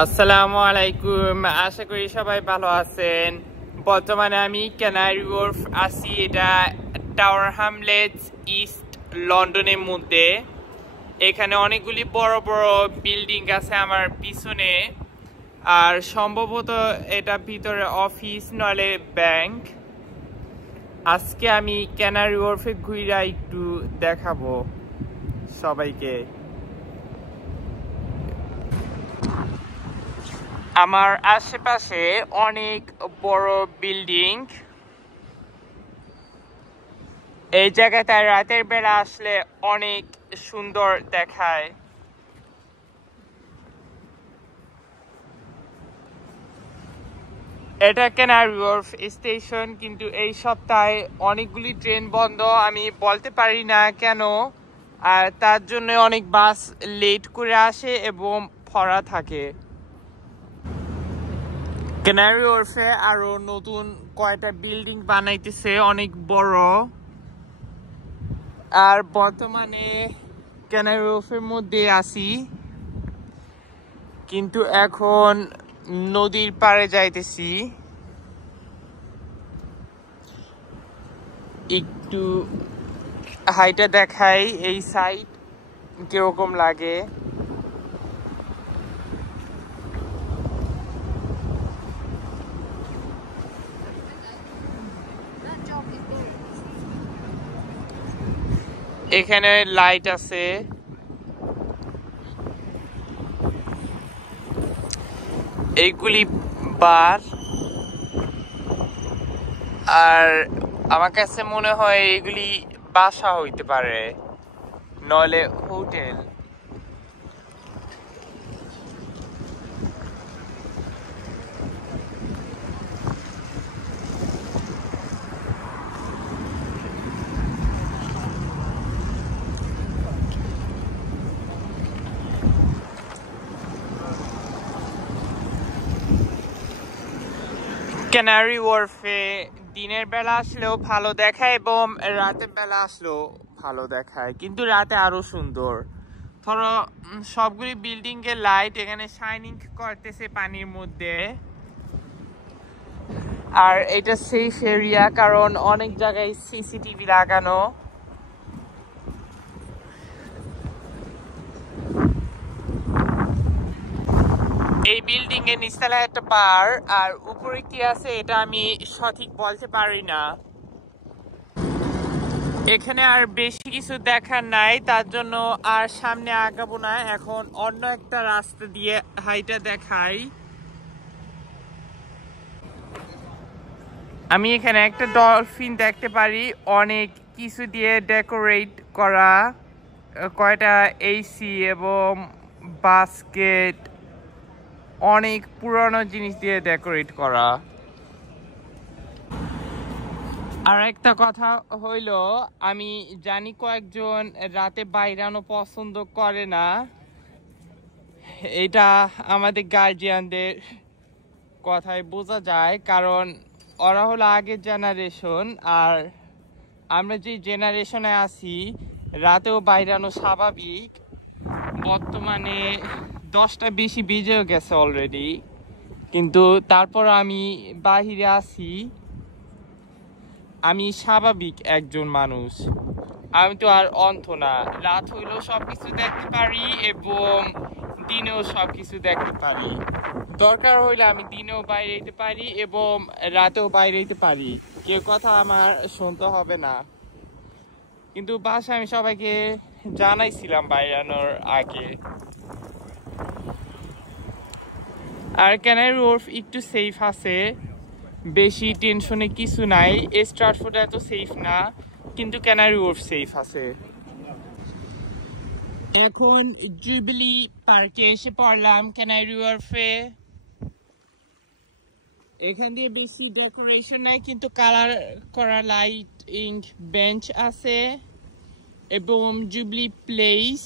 আসসালামু আলাইকুম, আশা করি সবাই ভালো আছেন। বর্তমানে আমি ক্যানারি ওয়ার্ফ আছি। এটা টাওয়ার হ্যামলেটস ইস্ট লন্ডনের মধ্যে। এখানে অনেকগুলি বড় বড় বিল্ডিং আছে আমার পিছনে, আর সম্ভবত এটা ভিতরে অফিস নলে ব্যাংক। আজকে আমি ক্যানারি ওয়ার্ফে ঘুরে একটু দেখাবো সবাইকে। আমার আশেপাশে অনেক বড় বিল্ডিং। এই জায়গাটা রাতের বেলা আসলে অনেক সুন্দর দেখায়। এটা ক্যানারি ওয়ার্ফ স্টেশন, কিন্তু এই সপ্তাহে অনেকগুলি ট্রেন বন্ধ। আমি বলতে পারি না কেন, আর তার জন্য অনেক বাস লেট করে আসে এবং ভরা থাকে। ক্যানারি ওয়ার্ফে আরো নতুন কয়টা বিল্ডিং বানাইতেছে, অনেক বড়। আর বর্তমানে ক্যানারি ওয়ার্ফের মধ্যে আছি, কিন্তু এখন নদীর পাড়ে যাইতেছি। একটু হাইটা দেখাই এই সাইড কিরকম লাগে। এখানে লাইট আছে। এইগুলি বার, আর আমার কাছে মনে হয় এগুলি বাসা হইতে পারে, নইলে হোটেল। ক্যানারি ওয়ার্ফে দিনের বেলা আসলেও ভালো দেখায় এবং রাতের বেলা আসলেও ভালো দেখায়, কিন্তু রাতে আরো সুন্দর। ধরো সবগুলি বিল্ডিং এর লাইট এখানে শাইনিং করতেছে পানির মধ্যে। আর এটা সেফ এরিয়া, কারণ অনেক জায়গায় সিসিটিভি লাগানো। এই বিল্ডিং এর নিচতলায় একটা বার, আর উপরে কি আছে এটা আমি সঠিক বলতে পারি না। এখানে আর বেশি কিছু দেখার নাই, তার জন্য আর সামনে আগাবো না। এখন অন্য একটা রাস্তা দিয়ে হাইটা দেখাই। আমি এখানে একটা ডলফিন দেখতে পারি, অনেক কিছু দিয়ে ডেকোরেট করা, কয়টা এসি এবং বাস্কেট, অনেক পুরনো জিনিস দিয়ে ডেকোরেট করা। আর একটা কথা হইল, আমি জানি কয়েকজন রাতে বাইরানো পছন্দ করে না। এটা আমাদের গার্জিয়ানদের কথায় বোঝা যায়, কারণ ওরা হলো আগের জেনারেশন, আর আমরা যে জেনারেশনে আছি রাতেও বাইরানো স্বাভাবিক। বর্তমানে 10টা বেশি বেজেও গেছে অলরেডি, কিন্তু তারপর আমি বাহিরে আছি। আমি স্বাভাবিক একজন মানুষ, আমি তো আর অন্ধ না। রাত হইলেও সবকিছু দেখতে পারি এবং দিনেও সবকিছু দেখতে পারি। দরকার হইলে আমি দিনেও বাইরে যেতে পারি এবং রাতেও বাইরে যেতে পারি, কেউ কথা আমার শুনতে হবে না। কিন্তু বাসায় আমি সবাইকে জানাইছিলাম বাইরানোর আগে। আর ক্যানারি ওয়ার্ফ একটু সেফ আছে, বেশি টেনশনে কিছু নাই। স্ট্রাটফোর্ড এত সেফ না, কিন্তু ক্যানারি ওয়ার্ফ সেফ আছে। এখন জুবিলি পার্কে এসে পড়লাম ক্যানারি ওয়ার্ফে। এখান দিয়ে বেশি ডেকোরেশন নাই, কিন্তু কালার করা লাইটিং বেঞ্চ আছে এবং জুবিলি প্লেস।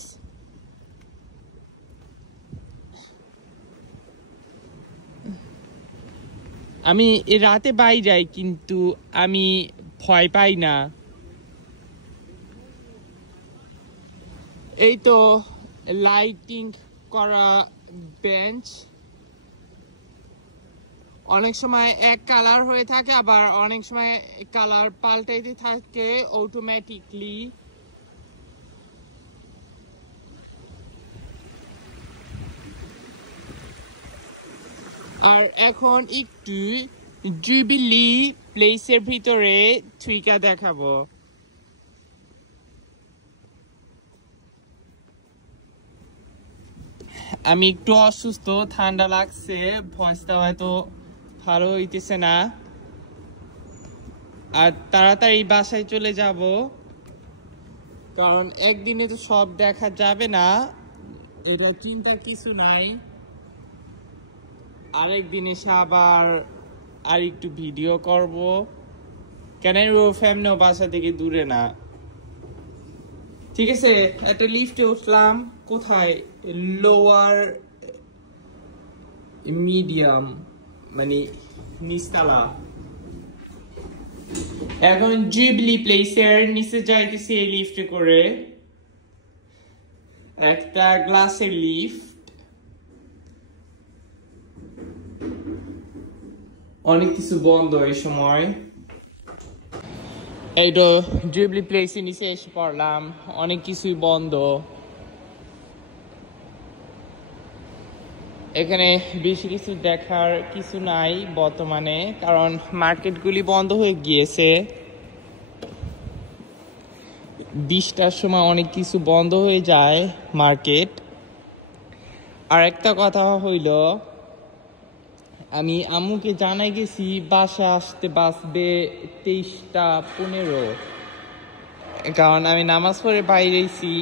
আমি রাতে বাইরে যাই, কিন্তু আমি ভয় পাই না। এই তো লাইটিং করা বেঞ্চ, অনেক সময় এক কালার হয়ে থাকে, আবার অনেক সময় কালার পাল্টাইতে থাকে অটোমেটিকলি। আর এখন একটু জুবিলি প্লেসের ভিতরে ট্রিকা দেখাবো। আমি একটু অসুস্থ, ঠান্ডা লাগছে, ভয়েসটা হয়তো ভালো হইতেছে না। আর তাড়াতাড়ি বাসায় চলে যাব, কারণ একদিনে তো সব দেখা যাবে না, এটা চিন্তা কিছু নাই। আরেকদিন এসে আবার আর একটু ভিডিও করব, কেন ও ফ্যামিলি বাসা থেকে দূরে না। ঠিক আছে, একটা লিফটে উঠলাম, কোথায়? লোয়ার মিডিয়াম, মানে নিচতলা। এখন জুবিলি প্লেসের নিচে যাইতেছি এই লিফটে করে, একটা গ্লাসের লিফট। অনেক কিছু বন্ধ এই সময়। এই তো জুবিলি প্লেসের নিচে এসে পড়লাম, অনেক কিছুই বন্ধ। এখানে বেশি কিছু দেখার কিছু নাই বর্তমানে, কারণ মার্কেটগুলি বন্ধ হয়ে গিয়েছে। 20টার সময় অনেক কিছু বন্ধ হয়ে যায় মার্কেট। আর একটা কথা হইল, আমি আম্মুকে জানাই গেছি বাসা আসতে বাসবে 23টা 15, কারণ আমি নামাজ পড়ে বাইরেছি।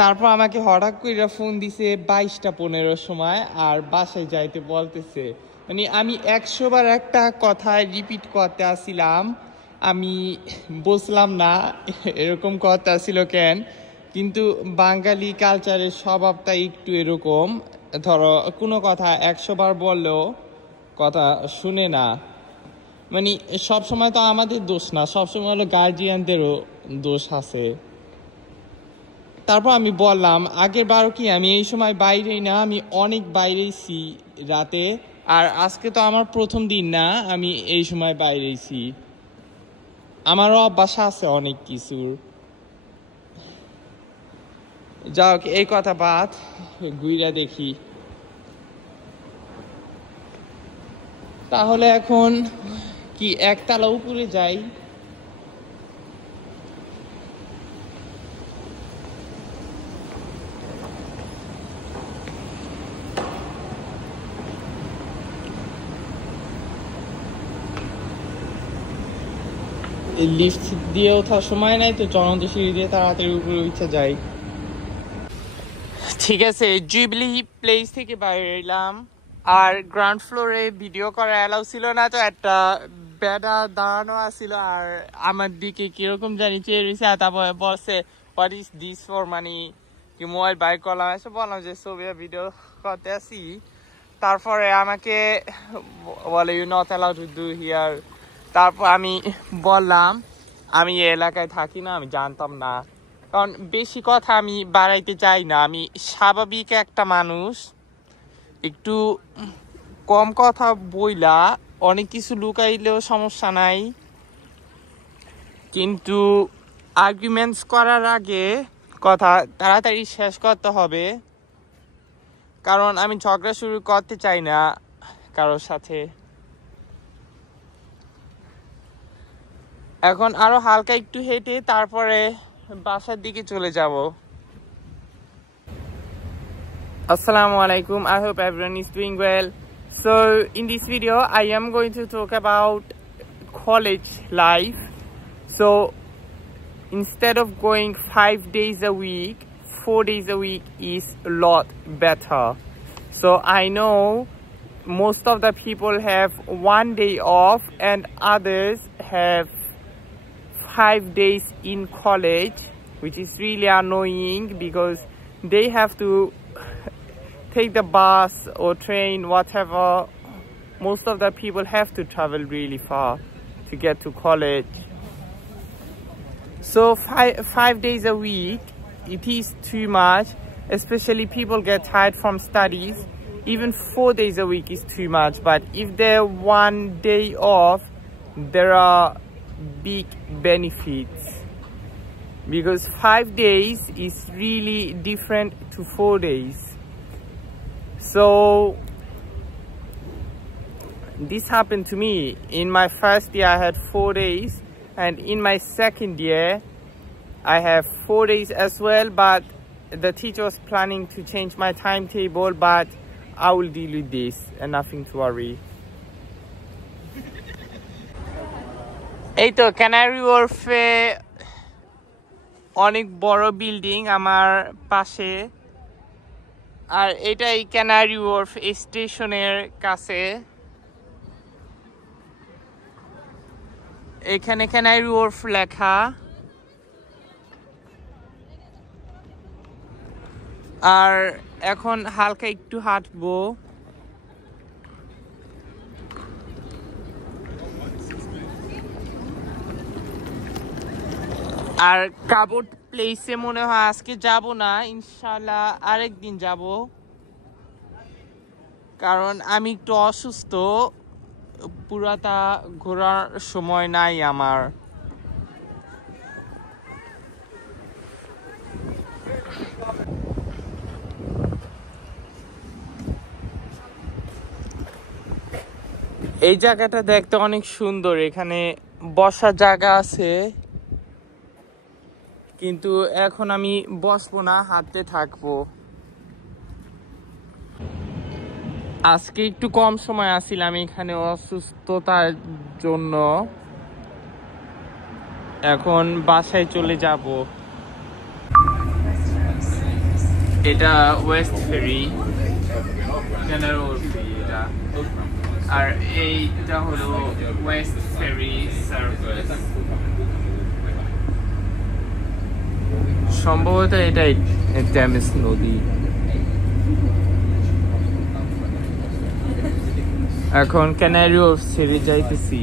তারপর আমাকে হঠাৎ করে ফোন দিছে 22টা 15 সময়, আর বাসায় যাইতে বলতেছে। মানে আমি 100 বার একটা কথা রিপিট করতে আসছিলাম, আমি বুঝলাম না এরকম কথা ছিল কেন, কিন্তু বাঙালি কালচারের স্বভাবটা একটু এরকম। ধরো কোনো কথা 100 বার বললেও কথা শুনে না। মানে সবসময় তো আমাদের দোষ না, সবসময় হলো গার্জিয়ানদেরও দোষ আছে। তারপর আমি বললাম, আগের বারও কি আমি এই সময় বাইরেই না, আমি অনেক বাইরেছি রাতে। আর আজকে তো আমার প্রথম দিন না আমি এই সময় বাইরেছি, আমারও অভ্যাস আছে অনেক কিছুর। যাও, এই কথা বাদ, ঘুইরা দেখি। তাহলে এখন কি একতলা উপরে যাই? লিফট দিয়ে ওঠার সময় নাই তো, চলন্ত সিঁড়ি দিয়ে তাড়াতাড়ি উপরে উঠে যাই। ঠিক আছে, জুবিলি প্লেস থেকে বাইরে এলাম। আর গ্রাউন্ড ফ্লোরে ভিডিও করা অ্যালাউ ছিল না, তো একটা বেড়া দাঁড়ানো আছিল, আর আমার দিকে কিরকম জানি চেয়ে রয়েছে। আর তারপরে বলছে হোয়াট ইজ দিস ফর, মানে কি মোবাইল বাইর করলাম, এসে বললাম যে ছবি ভিডিও করতে আসি। তারপরে আমাকে বলে you not allowed to do here. তারপর আমি বললাম আমি এই এলাকায় থাকি না, আমি জানতাম না। কারণ বেশি কথা আমি বাড়াইতে চাই না, আমি স্বাভাবিক একটা মানুষ, একটু কম কথা বইলা অনেক কিছু লুকাইলেও সমস্যা নাই, কিন্তু আর্গুমেন্টস করার আগে কথা তাড়াতাড়ি শেষ করতে হবে, কারণ আমি ঝগড়া শুরু করতে চাই না কারোর সাথে। এখন আরো হালকা একটু হেঁটে তারপরে বাসার দিকে চলে যাব। Assalamu alaikum, I hope everyone is doing well. So in this video I am going to talk about college life. So instead of going 5 days a week, 4 days a week is a lot better. So I know most of the people have 1 day off and others have 5 days in college, which is really annoying because they have to take the bus or train, whatever. Most of the people have to travel really far to get to college. So 5 days a week, it is too much, especially people get tired from studies. even 4 days a week is too much, but if they're 1 day off, there are big benefits, because 5 days is really different to 4 days. So this happened to me. In my first year I had 4 days, and in my second year I have 4 days as well, but the teacher was planning to change my timetable, but I will deal with this and nothing to worry. এই তো canary ওয়ার্ফে অনেক বড় building আমার পাশে, আর এটাই canary wharf স্টেশনের কাছে। এখানে ক্যানারি ওয়ার্ফ লেখা, আর এখন হালকা একটু হাঁটবো। আর কাবোর্ড প্লেসে মনে হয় আজকে যাব না, ইনশাআল্লাহ আরেকদিন যাব, কারণ আমি একটু অসুস্থ, পুরাটা ঘোরার সময় নাই আমার। এই জায়গাটা দেখতে অনেক সুন্দর, এখানে বসার জায়গা আছে, কিন্তু এখন আমি বসবো না, হাঁটতে থাকবো। আজকে একটু কম সময় আসছিলাম এখানে অসুস্থতার জন্য, এখন বাসায় চলে যাব। এটা ওয়েস্ট ফেরি, এটা, আর এইটা হলো ওয়েস্ট ফেরি সার্ভিস। সম্ভবত এটাই টেমস নদী। এখন ক্যানারি ওয়ার্ফ ছেড়ে যাইতেছি।